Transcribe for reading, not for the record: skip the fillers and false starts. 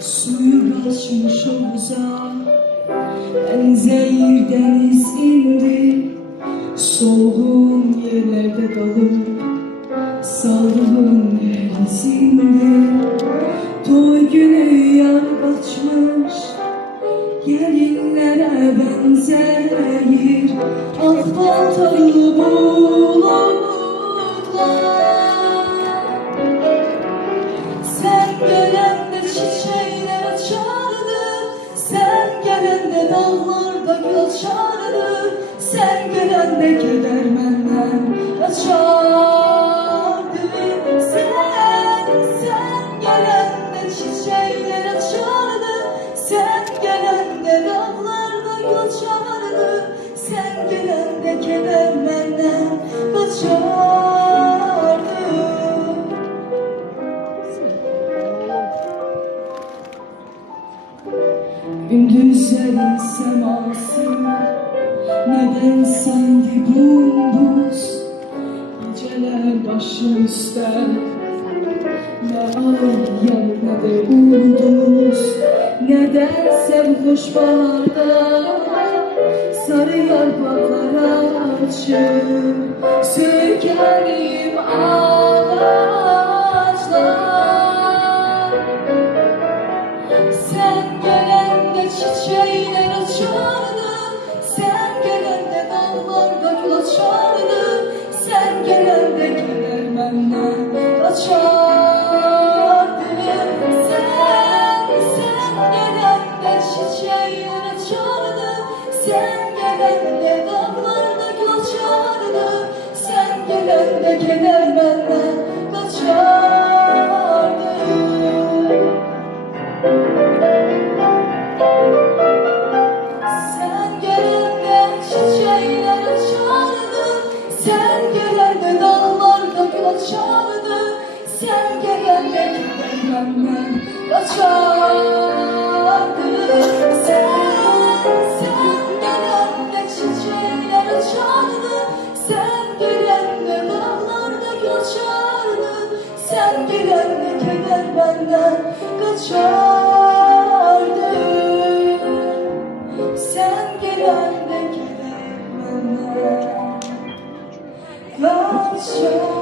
Suyu kaçmış omuza, benzeyir deniz indi. Solduğum yerlerde kalıp sağlığım her izindi. Toy günü yar kaçmış, gelinlere benzeyir. Ah baltalı bulutlar, sen gelende çiçekler açardı, sen gelende dağlarda gül açardı, sen gelende keder benden kaçardı. Sen gelende çiçekler açardı, sen gelende dağlarda gül açardı, sen gelende keder benden kaçardı. Gündüzlerin seması neden sanki gündüz, geceler başım üstte, ne ay yanır ne de ulduz. Nedense bu hoş baharda sarı yapraklar açır, sürükleyim ağaçlar. Sen gelende çiçekler açardı, sen gelende dağlarda gül açardı, sen gelende keder benden kaçardı. Sen gelende çiçekler açardı, sen gelende dağlarda gül açardı, sen gelende keder benden kaçardı. Sen gelende çiçekler açardı, sen gelende dağlarda gül açardı, sen gelende keder benden kaçardı. Sen gelende çiçekler açardı, sen gelende dağlarda gül açardı, sen gelende keder benden kaçardı. Sen gelende keder benden kaçardı.